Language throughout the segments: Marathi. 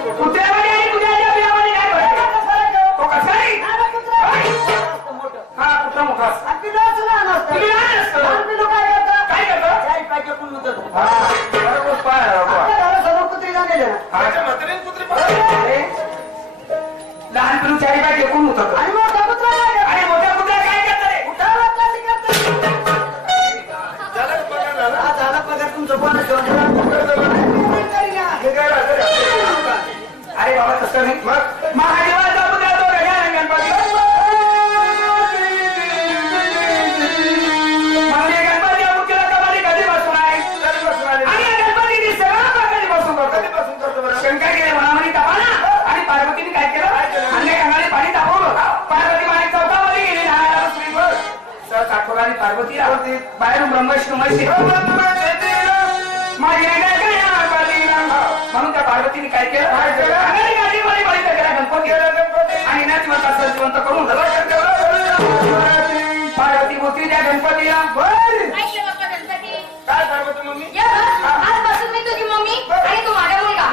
कुत्र्यामध्ये आणि कुत्र्याच्या पिलामध्ये काय फरक आहे? तो कसा आहे? हा कुत्रा मोठा असतो. काय करतो? लहान पिलू चारी पाय टेकून होतात आणि मोठ्या कुत्रा काय करत रे? अरे बाबा तसं नाही. महादेवाचा पुतळा तो गजानन गणपती. म्हणजे गणपतीच्या मूर्तीला कधी कधीपासून आहे आणि गणपतीची सेवा कधीपासून करतो. शंकराने मनामध्ये तापला आणि पार्वतीने काय केलं? अन्य अंगाने पाणी तापवलं. पार्वती माने चौकामध्ये गेली लहान स्त्रीवर. साठोराने पार्वतीला बाहेरून ब्रह्मविष्णू महेश म्हणून त्या पार्वतीने काय केलं? गणपती आणि ना जिवंत करून पार्वती बोलती त्या गणपतीला काय पार्वती मम्मी? आजपासून मी तुझी मम्मी आणि तू माझा मुलगा.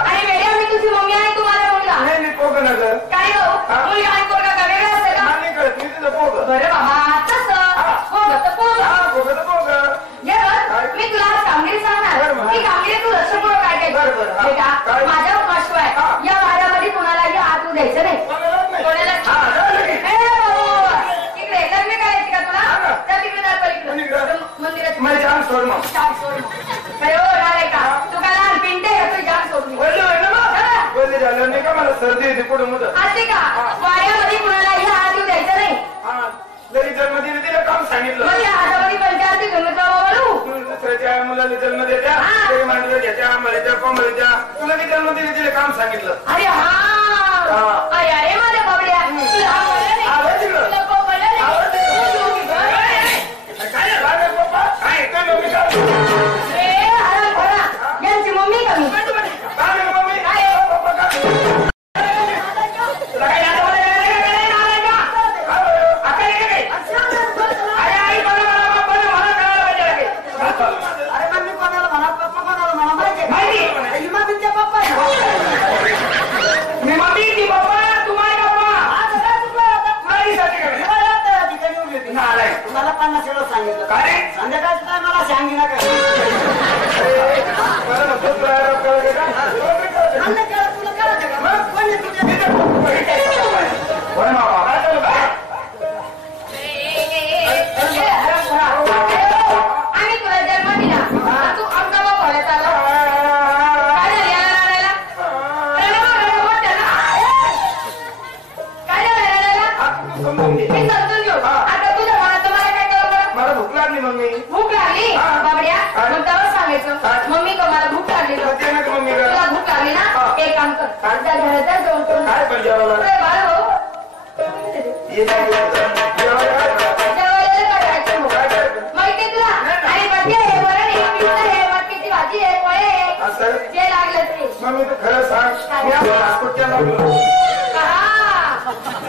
आणि वेळेला मी तुझी मम्मी आणि तू माझा मुलगा. काय हो मुलगा आणि पोरगा का वेगळं असतं का? बरं बाबा तसं मी तुला कामगिरी सांगणार. ती कामगिरी तू लक्षपूर्वक काय काय बेटा माझ्या उपाशिवाय या वाड्यामध्ये कोणालाही हात द्यायचं नाही. कोणाला तिकडे लग्न करायची का तुला? त्या तिकडे मंदिरात तू काय लहान पिंटे तू जाम सोडली सर्दी येते पुढे मुलं असते का? वाड्यामध्ये कुणालाही हात देऊ द्यायचं नाही. जन्म दिले काम सांगितलं. मग या हातामध्ये पंचायती घेऊन दुसऱ्याच्या मुलाला जन्म देत्या मांडव्या घ्यायच्या आंबाळीच्या कोंबळीच्या तुला मी जन्म दिले काम सांगितलं. अरे हा अरे माझ्या बाबड्या तुला यांची मम्मी कमी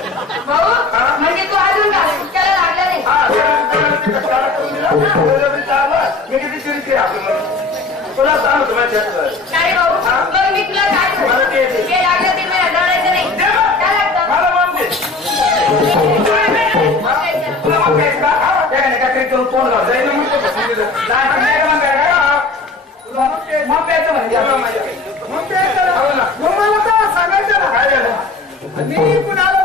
म्हणजे तू अजून त्याला लागला नाही. तुला सांगतो काय भाऊ मग मी तुला काय लागलं ते मला लढायचं नाही. काय लागतं मला मग दे तुला मग काय का काहीतरी करून फोन लाव जाईल मग प्यायचं म्हणजे मला तर सांगायचं ना काय झालं मी कुणाला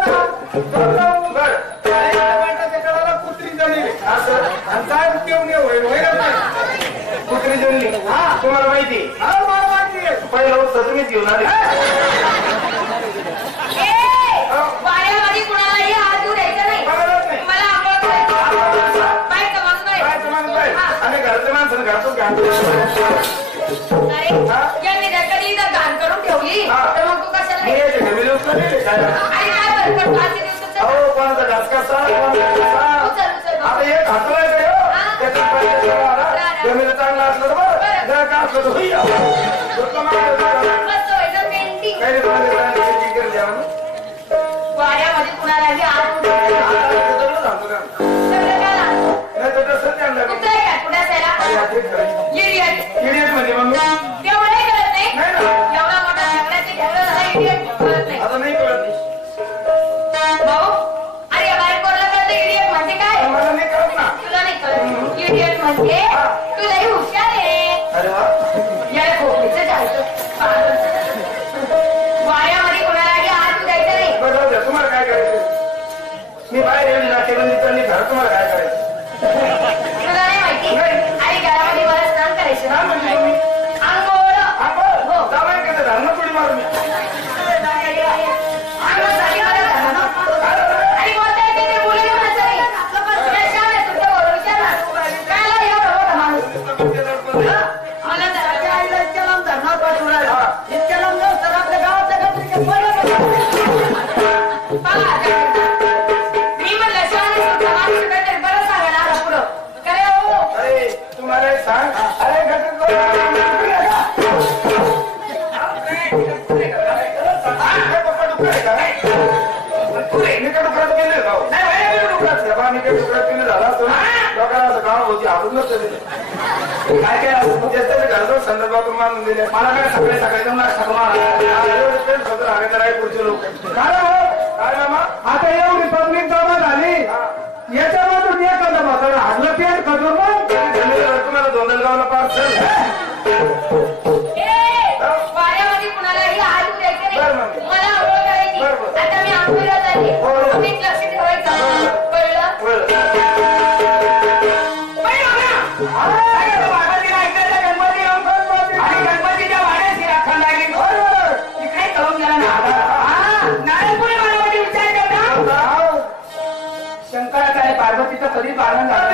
कुत्री जळली कुत्री जळली हा तुम्हाला माहिती मला माहिती पहिला उत्तर तुम्हीच घेऊन आले. वाड्यामध्ये कुणालाही हात देऊ द्यायचा नाही. मला आणि घरच्या माणसानं घातून यांनी कधी घाण करून ठेवली तर मग तू कशाला कोणाचा घास कसा आता एक हातलाय जमीन चांगला असलं तर बरं का असलं तर वाड्यामध्ये कुणालाही हात म्हणजे मग तेवढंही करत नाही. काय म्हणते तुम्ही आंघोळ आपण जावं का धरणं थोडी मारून अंगासाठी मला धरणं. आणि बोलता येते ते बोलू दे माझं नाही. विचार आहे तुमच्याबरोबर, विचार ना. कायला एवढं मोठं माणूस? मला त्याच्या आईला इतक्या लांब धरणार पाठवून राहिला. इतक्या लांब जाऊ तर आपल्या गावातल्या गावातल्या बघा मी म्हणलं शहाणे सुद्धा माणूस काहीतरी बरं सांगायला आला पुढं. काय हो? अरे तुम्हाला एक सांग अरे पप्पा डुकरात गेले गाव झाला असतो लोकांना गाव होती आवडूनच काय काय घराजवळ संदर्भातून मानून दिले मला काय सगळे सगळे पुढचे लोक काय मामा आता एवढी पब्लिक जमा झाली याच्यामधून एखादा म्हातारा हाडलं पेट खजूर मग तुम्हाला दोंदलगावला पार्सल वाड्यामध्ये कुणालाही हात द्यायचे नाही. बरं मग. मला आंघोळ करायची. आता मी आंघोळीला जाते. तुम्ही लक्ष ठेवायचं. कळलं? गणपतीच्या वाड्यात तिकडे कळून गेला नारळपुरी मानवाची विचार करता शंकराचा आणि पार्वतीचं कधी पालन झालं